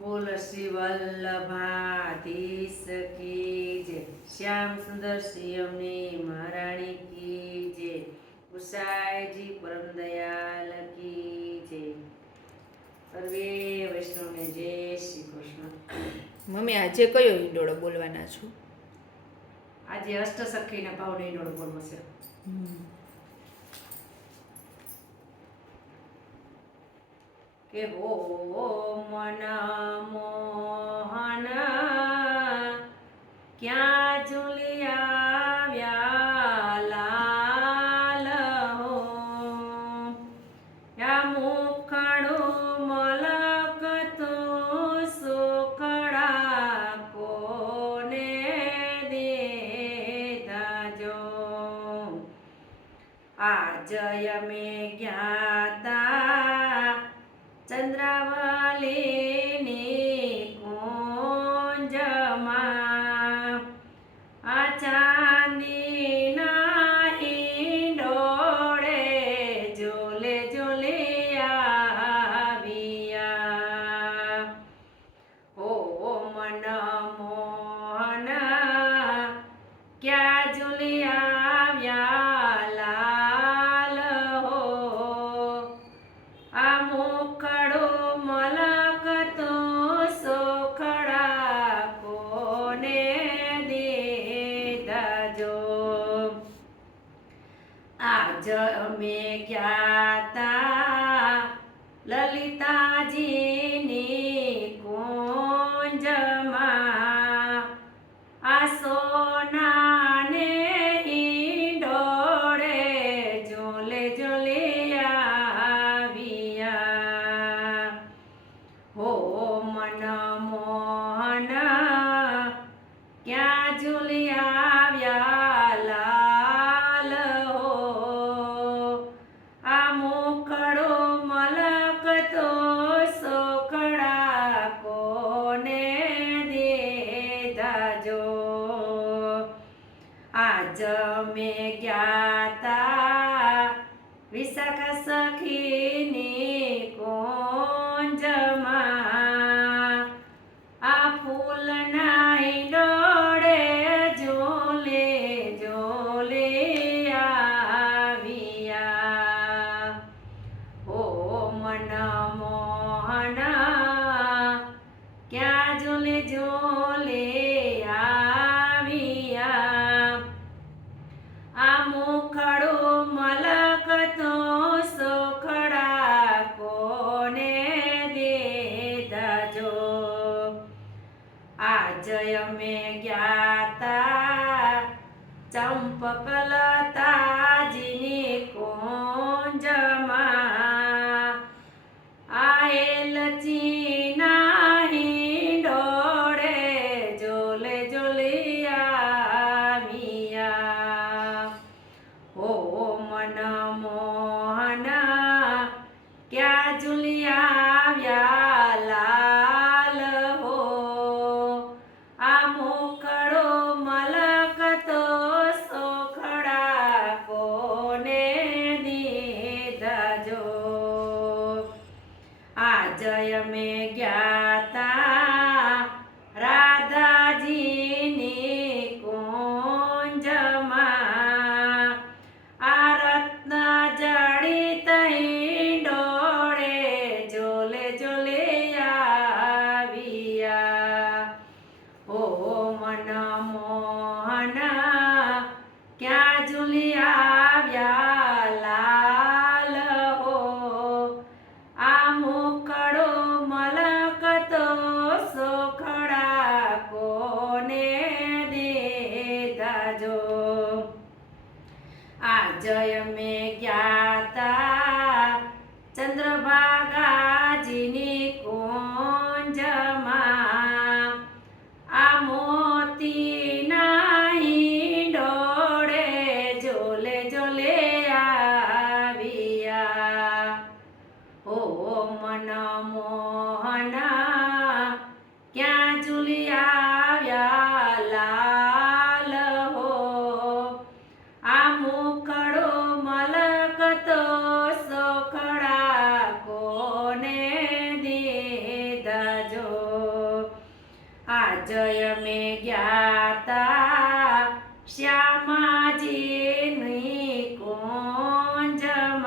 બોલ શ્રી વલ્લભાધીશ કી જય, શ્યામ સુંદર શ્રી અમને મહારાણી કી જય, ગુસાઈજી પરમ દયાલ કી જય, સર્વે વૈષ્ણવને જય શ્રી કૃષ્ણ. મમ્મી આજે કયો હિંડોળો બોલવાના છો? આજે અષ્ટસખીના ભાવનો હિંડોળો બોલવો છે. કે હો મન મોહન ક્યાં ઝૂલી આવ્યા લાલ હો, યા મુખડું મલકતું સુખડા કોને દીધા જો, આજય મેં જ્ઞાતા ચંદ્રાવલીની કુંજમાં, આ ચાંદીના હિંડોળે ઝૂલે ઝૂલે આવ્યા. હો મન મોહન ક્યાં ઝૂલી આવ્યા લાલ હો, આ મુખડું મલકતું સુખડા કોને દીધા જો, આજ અમે જ્ઞાતા લલિતાજીની કુંજમાં, આ સોનાને હિંડોળે ઝૂલે ઝૂલે આવ્યા. હો મન મોહન ક્યાં ઝૂલી આવ્યા લાલ હો, આ મુખડું મલકતો સુખડા કોને દીધા જો, આજ મેં જ્ઞાતા વિશાખા સખીની કુંજમાં, આ ફૂલના હિંડોળે ઝૂલે ઝૂલે આવ્યા. હો મન મોહન ક્યાં ઝૂલે ઝૂલે આવ્યા, આ મુખડું મલકતું સુખડા કોને દીધા જો, આજય મેં જ્ઞાતા ચંપકલતાજીની કુંજમાં, આ એલચીના હિંડોળે ઝૂલે ઝૂલે આવ્યા. હો મન મોહન ક્યાં ઝૂલી આવ્યા લાલ હો, આ મુખડું મલકતો સુખડા કોને દીધા જો, આજય મેં જ્ઞાતા રાધાજીની કુંજમાં, આ રત્ન જડિત હિંડોળે ઝૂલે ઝૂલે આવ્યા. હો મન મોહન ક્યાં ઝૂલી આવ્યા લાલ હો, આ મુખડું મલકતો સુખડા કોને દીધા જો, આજય મેં જ્ઞાતા ચંદ્રભાગાજીની કુંજમાં, આ મોતીના હિંડોળે ઝૂલે ઝૂલે આવ્યા. હો મન આજે અમે ગયા તા શ્યામાજીની કુંજમાં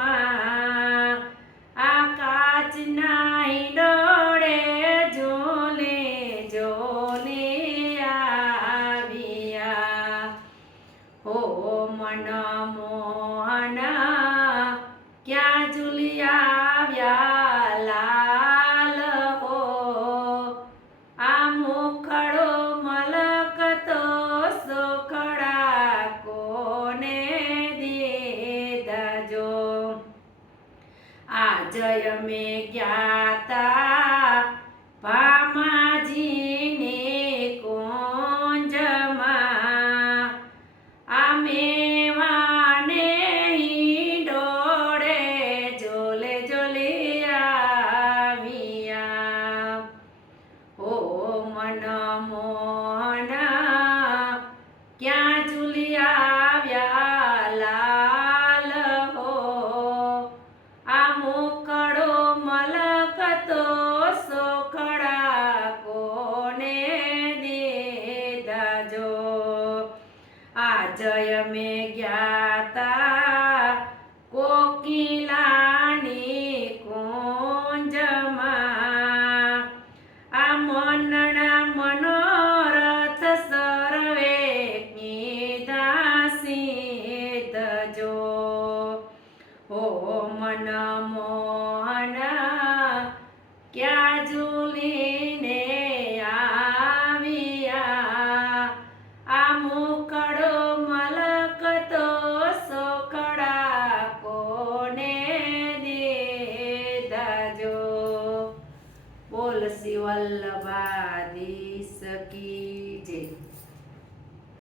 આ કાચના હિંડોળે ઝૂલે ઝૂલે આવ્યા હો મન મોહન ક્યાં ઝૂલી આવ્યા લાલ હો આ મુખડો મલકતો સુખડા કોને દીધજો આજે અમે ગયા તા ભામાજીની કુંજમાં આ મેવાને હિંડોળે ઝોલે ઝોલે આવ્યા હો મન મોહન ક્યાં ઝૂલી આવ્યા લાલ હો આ મુખડો મલકતો સોખડા કોને દીધજો આજે અમે ગયા તા કોકિલાની કુંજમાં આ મનના મનોરથ સર્વે કીધા સિદ્ધજો હો મન મોહન ક્યાં ઝૂલીને આવ્યા આ મુખડો મલકતો સોખડા કોને દીધજો બોલ શ્રી વલ્લભાધીશ કી જય